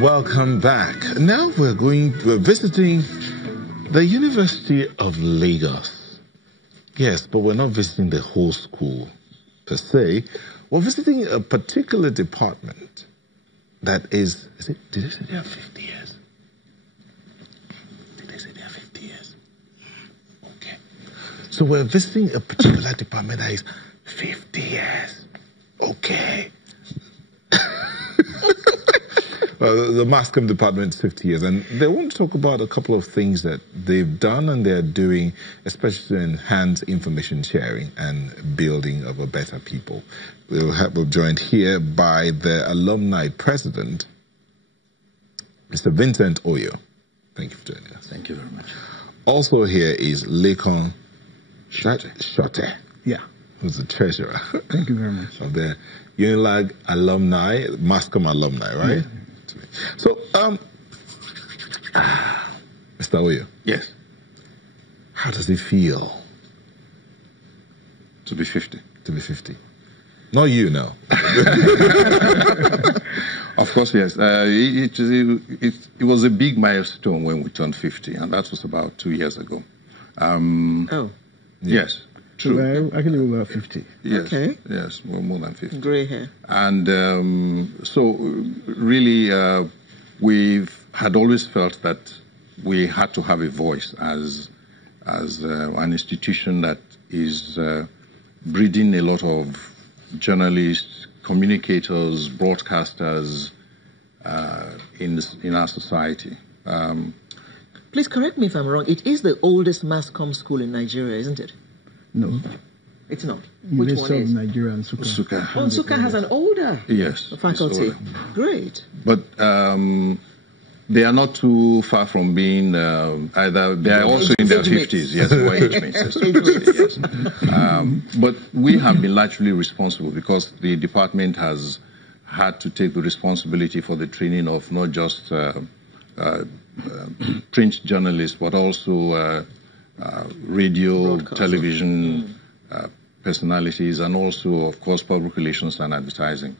Welcome back. Now we're visiting the University of Lagos. Yes, but we're not visiting the whole school per se. We're visiting a particular department that did they say they have 50 years? Did they say they have 50 years? Okay. So we're visiting a particular department that is 50 years. Okay. Well, the mass comm department is 50 years, and they want to talk about a couple of things that they've done and they're doing, especially to enhance information sharing and building of a better people. We're joined here by the alumni president, Mr. Vincent Oyo. Thank you for joining us. Thank you very much. Also here is Lekon Shote. Yeah. Who's the treasurer. Thank you very much. Of the UNILAG alumni, mass comm alumni, right? Yeah. So, Mr. Oyo. Yes. How does it feel to be 50? To be 50. Not you, no. Of course, yes. It was a big milestone when we turned 50, and that was about 2 years ago. Yes. True. Well, actually, we were 50. Yes. Okay. Yes, we're more than 50. Grey hair. And so, really, we've had always felt that we had to have a voice as an institution that is breeding a lot of journalists, communicators, broadcasters in our society. Please correct me if I'm wrong. It is the oldest mass comm school in Nigeria, isn't it? No. It's not. Which one is? Nigeria and Nsukka. Nsukka. Oh, Nsukka has an older faculty. Great. But they are not too far from being either. They are also in their 50s. Yes, age mates. Yes. But we have been largely responsible because the department has had to take the responsibility for the training of not just print journalists, but also radio, television personalities, and also, of course, public relations and advertising.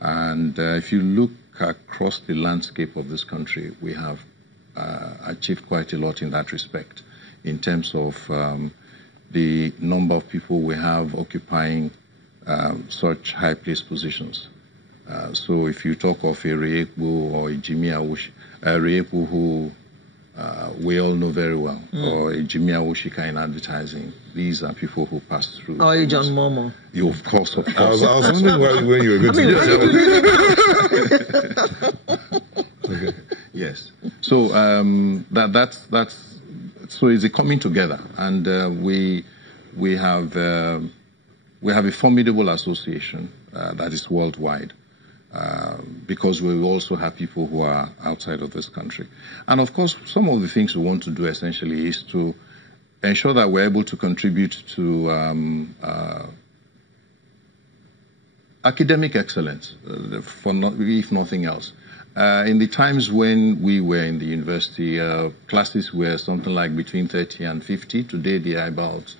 And if you look across the landscape of this country, we have achieved quite a lot in that respect, in terms of the number of people we have occupying such high-placed positions. So if you talk of a Reekbu or a Jimmy Awushi, Reekbu who we all know very well, or a Jimmy Awushika in advertising. These are people who pass through. Oh, John Momo. You, of course. I was wondering when you were going to okay. Yes. So that's so it's a coming together, and we have a formidable association that is worldwide. Because we also have people who are outside of this country. And of course, some of the things we want to do essentially is to ensure that we're able to contribute to academic excellence, if nothing else. In the times when we were in the university, classes were something like between 30 and 50. Today, they are about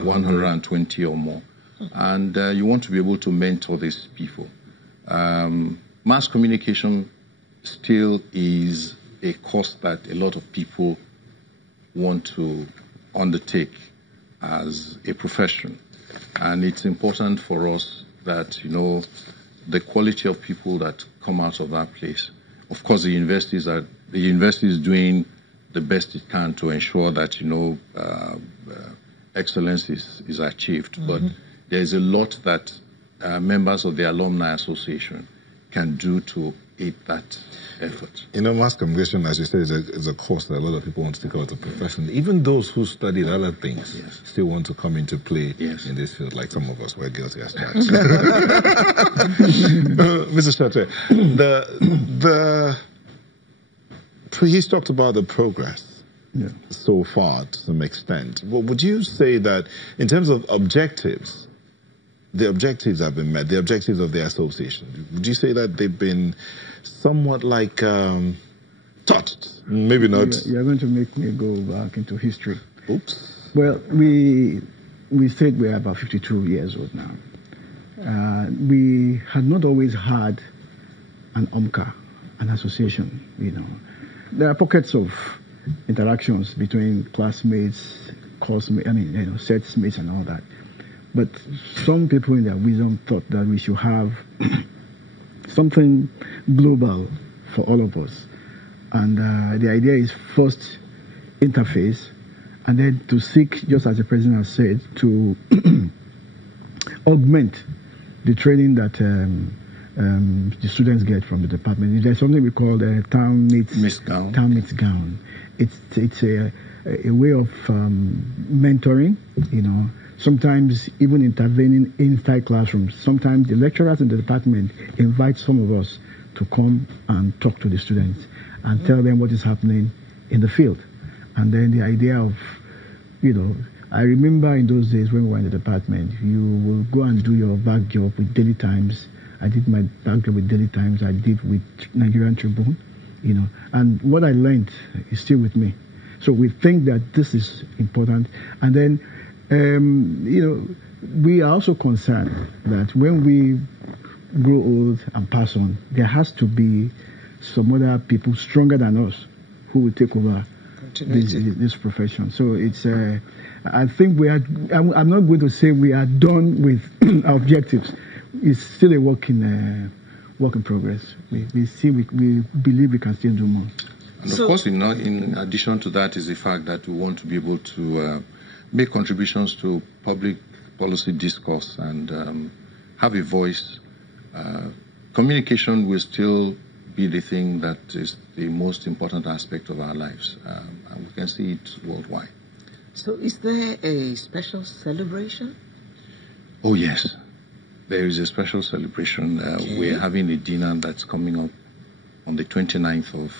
120 or more. And you want to be able to mentor these people. Mass communication still is a course that a lot of people want to undertake as a profession. And it's important for us that, you know, the quality of people that come out of that place. Of course, the university is doing the best it can to ensure that, you know, excellence is achieved. But there's a lot that members of the Alumni Association can do to aid that effort. You know, mass communication, as you said, is a course that a lot of people want to take out as a profession. Even those who studied other things still want to come into play in this field, like some of us were guilty as charged. Mr. Shate, he's talked about the progress so far to some extent. Well, would you say that in terms of objectives, the objectives have been met, the objectives of the association, would you say that they've been somewhat like touched? Maybe not. You're going to make me go back into history. Oops. Well, we said we're about 52 years old now. We had not always had an UMCA, an association. There are pockets of interactions between classmates, set mates and all that. But some people in their wisdom thought that we should have something global for all of us. And the idea is first interface, and then to seek, just as the president has said, to augment the training that the students get from the department. There's something we call the town meets gown. It's a way of mentoring, sometimes even intervening inside classrooms. Sometimes the lecturers in the department invite some of us to come and talk to the students and tell them what is happening in the field. And then the idea of, I remember in those days when we were in the department, you will go and do your back job with Daily Times. I did my back job with Daily Times. I did with Nigerian Tribune, and what I learned is still with me. So we think that this is important. And then, we are also concerned that when we grow old and pass on, there has to be some other people stronger than us who will take over this profession. So it's, I think I'm not going to say we are done with our objectives. It's still a work in progress. We believe we can still do more. And of course, in addition to that is the fact that we want to be able to make contributions to public policy discourse and have a voice. Communication will still be the thing that is the most important aspect of our lives, and we can see it worldwide. So is there a special celebration? Oh, yes. There is a special celebration. We're having a dinner that's coming up on the 29th of